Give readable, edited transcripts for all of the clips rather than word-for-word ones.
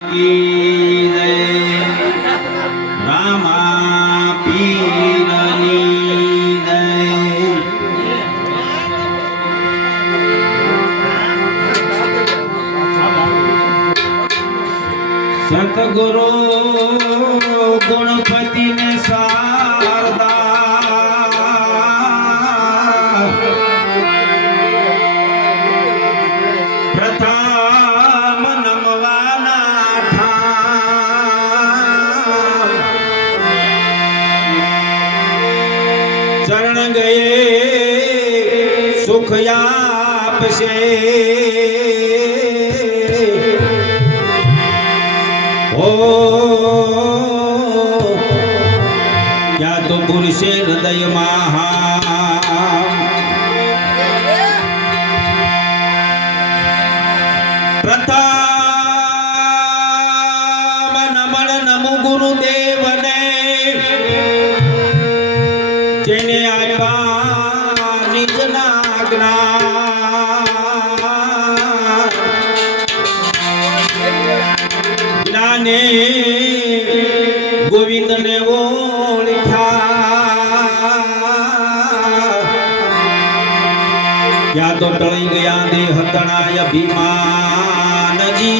की जय रामा पीरनी जय। सतगुरु गणपति ने शारदा प्रथम नमवाना चरण गए सुख आपसे ओ क्या तो पुरुष हृदय महा प्रथम नमन नमो गुरुदेव ने जेने आया निज नागना ज्ञाने गोविंद ने ओळख्या क्या तो टળી ગયા દેહ તણાય અભિમાન જી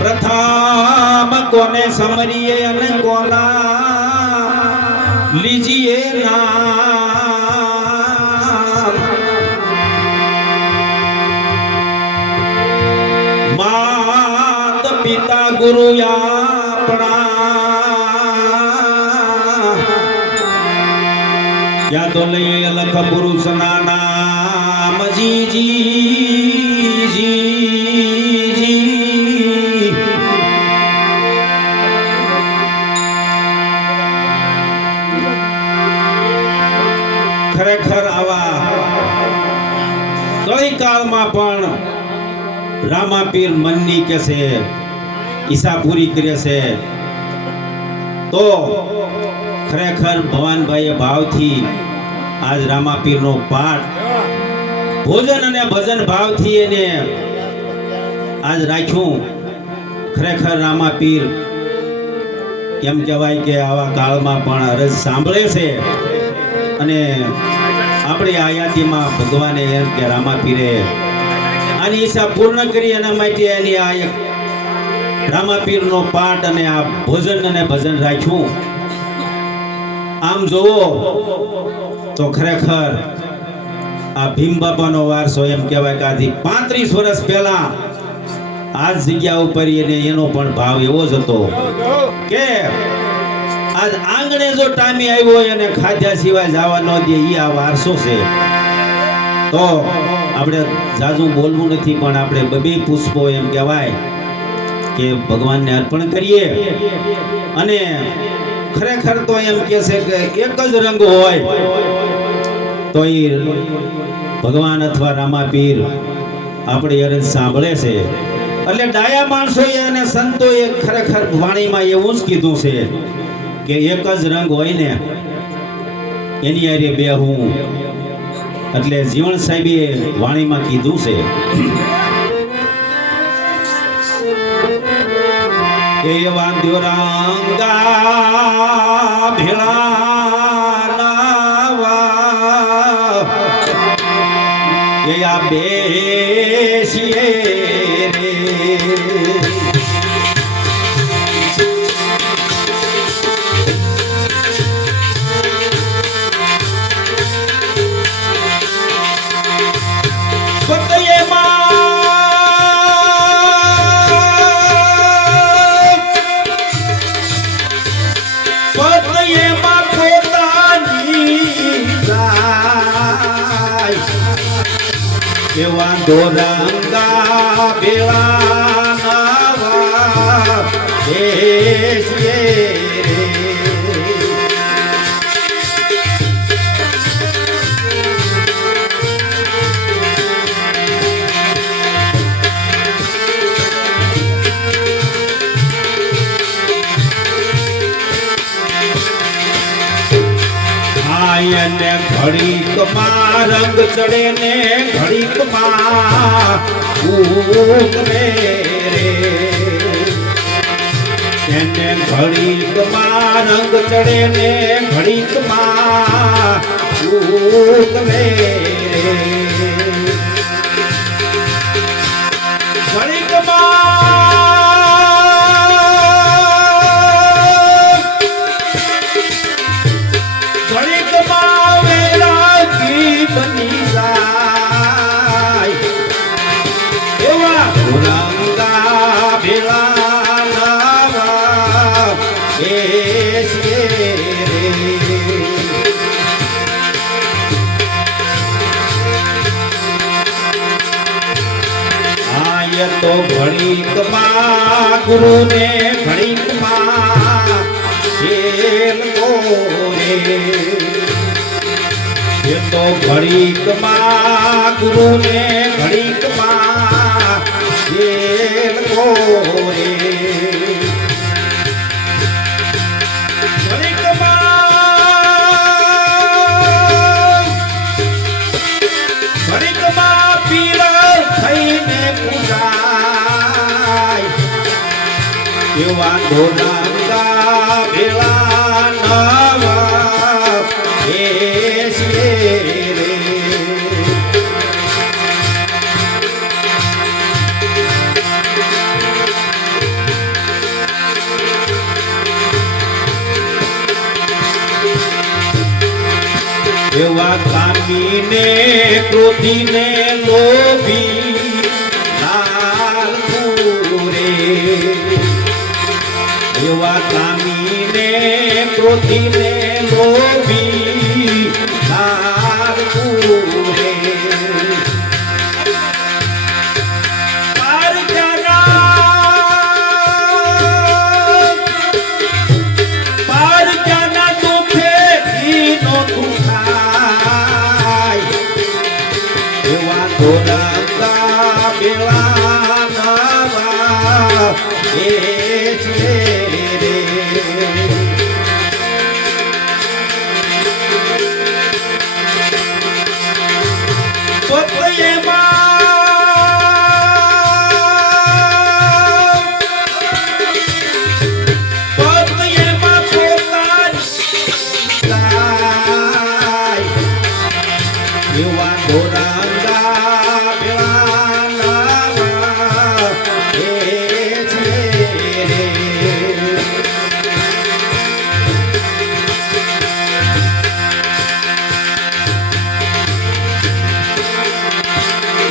प्रथम कोने समरिए અને કોના लीजिए नाम मात पिता गुरु अपना या तो ले अलख पुरुष ना नाम जी जी जी जी। खरेखर आवा कई काल में पण रामापीर मननी के से ईशा पूरी करे से तो खरेखर भवान भाई भाव थी आज रामापीर नो पाठ भोजन अने भजन भाव थी एने आज राख्યું। खरेखर रामापीर एम कहेवाय के आवा काल में पण अरज सांभळे छे અને આપણે આયાતીમાં ભગવાને એમ કે રામાપીરે આની ઈચ્છા પૂર્ણ કરી એના માટે એની આ એક રામાપીરનો પાઠ અને આ ભોજન અને ભજન રાખ્યું। આમ જોવો તો ખરેખર આ ભીમ બાપાનો વારસો એમ કહેવાય કે આથી 35 વર્ષ પહેલા આ જગ્યા ઉપર એનો પણ ભાવ એવો જ હતો કે आज आंगणे जो टाइमी आव्यो अने खाध्या सिवाय जावा न दे ई आ वारसो छे। तो आपणे जाजू बोलवुं नथी पण आपणे बबे पुष्पो एम कहेवाय के भगवान ने अर्पण करीए अने खरेखर तो एम कहे छे के एक ज रंग होय तो ई भगवान अथवा रामापीर आपणी अरज सांभळे छे। એટલે ડાયા માણસોએ અને સંતોએ ખરેખર વાણીમાં એવું જ કીધું છે કે એક જ રંગ હોય ને એની હારે બેહું એટલે જીવણ સાહેબે વાણીમાં કીધું છે એ વાંધ્યો રંગા ભેળા નાવા એ આ બેસીએ રે रंगा बेला नावा देशिए આયને ઘડીકમાં રંગ ચડે ને ઘડીકમાં ઉતરે રે એને ઘડીકમાં રંગ ચડે ને ઘડીકમાં ઉતરે રે તો ઘડીકમાં ગુરુ ને ઘડીકમાં ખેલ રે એ તો ઘડીકમાં ગુરુ ને ઘડીકમાં ખેલ રે ઘડીકમાં પીર થઈને એવા ઢોલાંગા ભેળા નવા બેસીએ રે એવા કામીને ક્રોધીને લોભી એવા કામીને ક્રોધીને લોભી રે પાર ક્યાના દુખે નો દુખાય એવા ઢોલાંગા બેળા નવા એ છે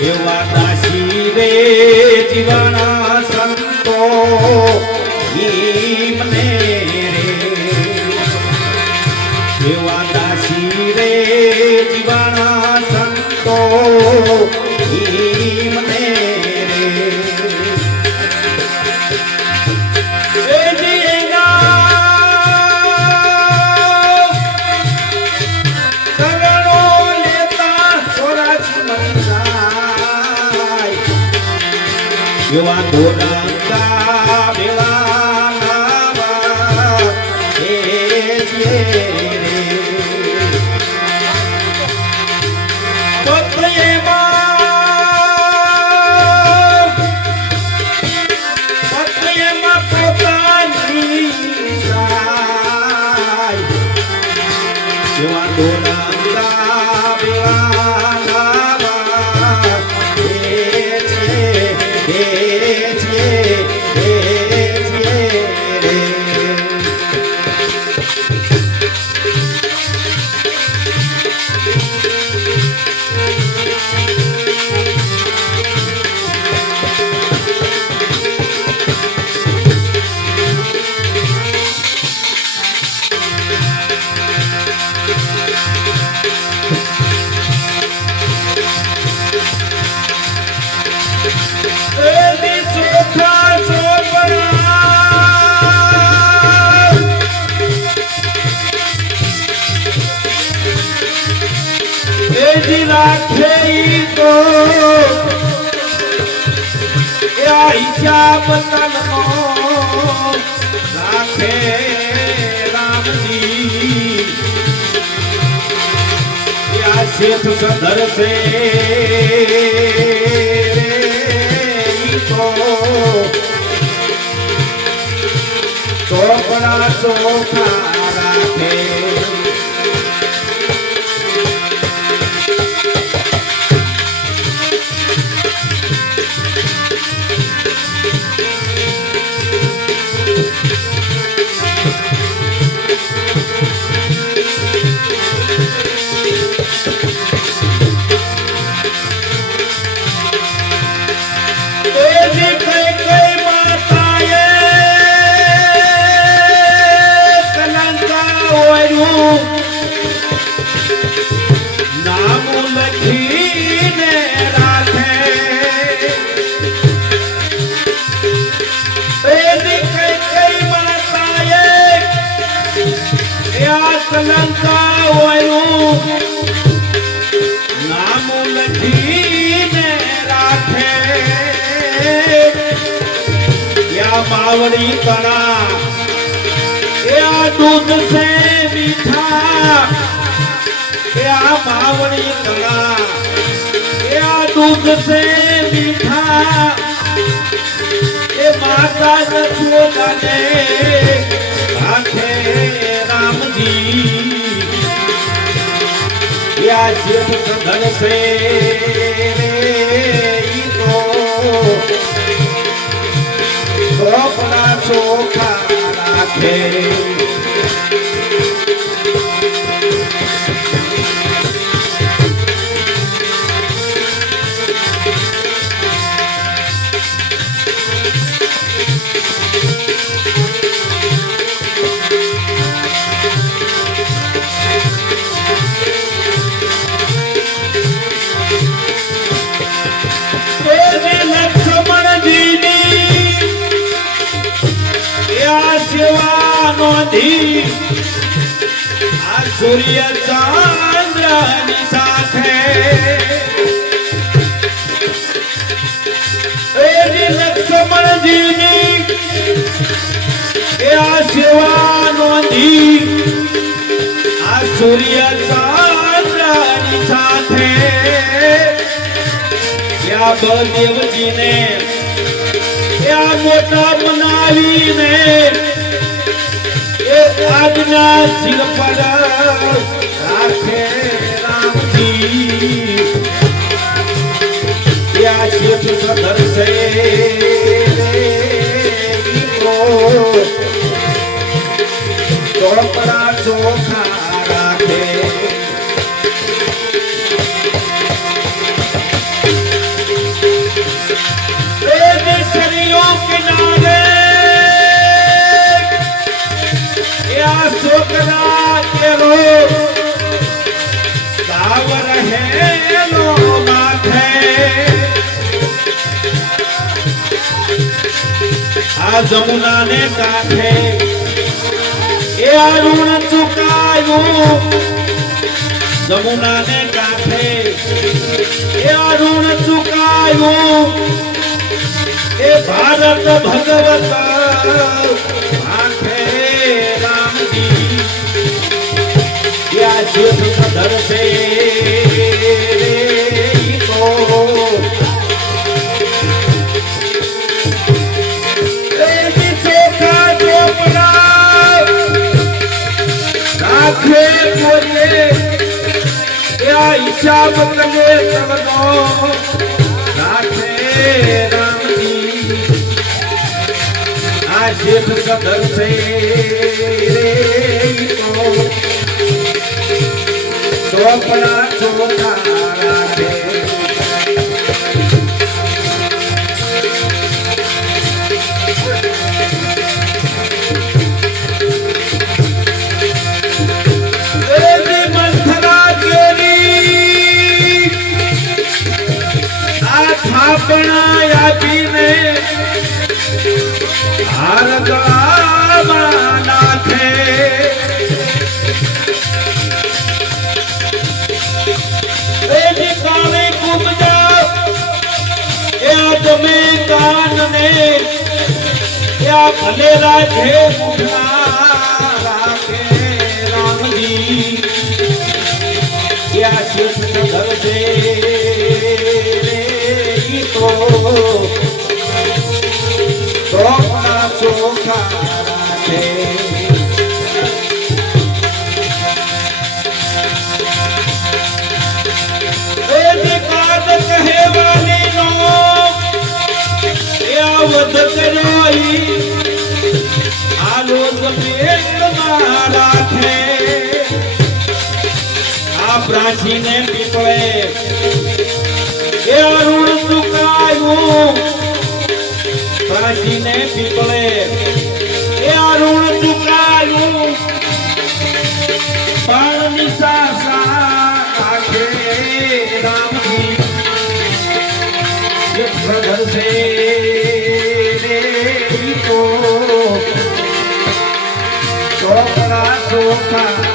એવા દાસી રે જીવાના સંતો મને રે એવા દાસી રે જીવાના સંતો મને એવા ઢોલાંગા ભેળા નવા એ છે રે પત્નીમાં પોતાની એવા ઢોલાંગા ભેળા નવા એ છે રાખે તો હિસાબ રાખે રામજી શેઠ સધર છે ચોપડા ચોખા રાખે बावड़ी कड़ा या दूध से मीठा या बावड़ी कड़ा या दूध से मीठा ये माता यशोदा ने आखे राम जी या शिव सधन से ચોપડા ચોખા રાખે સૂર્ય ચંદ્રની સાથે લક્ષ્મણજીની આ સેવા નોંધી આ સૂર્ય ચંદ્રની સાથે આ બળદેવજીને આ મોટા બનાવીને આજના શિર પર રાખે રામજી યા શેઠ સધર છે ચોપડા ચોખા રાખે શરીરો કિનારે છોકરા કેરો સાવર હેલો માથે આ જમુના ને કાંઠે એ ઋણ ચુકાયું જમુના ને કાંઠે એ ઋણ ચુકાયું એ ભારત ભગવત માથે શેઠ સધર છે ચોખા ચોપડા રાખે પોતે હિસાબ કરે તમનો રાખે રામજી આ શેઠ સધર છે ચોપડા ચોખા રાખે મંથરા કેરી આ થાપણા આપીને હાર ગળામાં નાખે તમે કાન ને ભલે રાખે રાખે રામજી આ શિષ્ટ ધરશે ઈ તો ચોખા ચોખા રાખે વધ કરાઈ આલો પેટમાં રાખે આ પ્રાચીને પીપળે એ અરુણ ચુકાયું પ્રાચીને પીપળે એ અરુણ ચુકાયું બાણ નિશાસા રાખે રામજી ઘર છે ચોખા ચોખા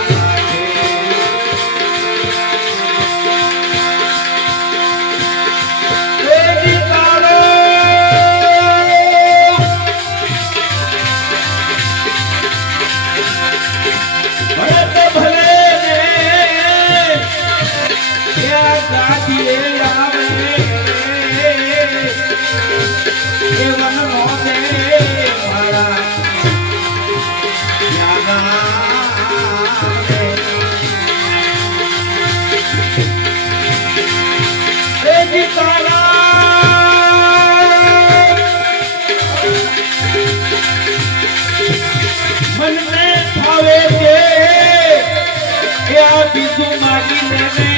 બીજું માગી લેને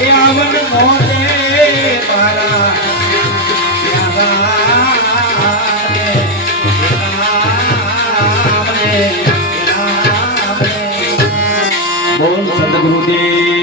એ આવન મોતે મારા બોલ સદગુરુદેવ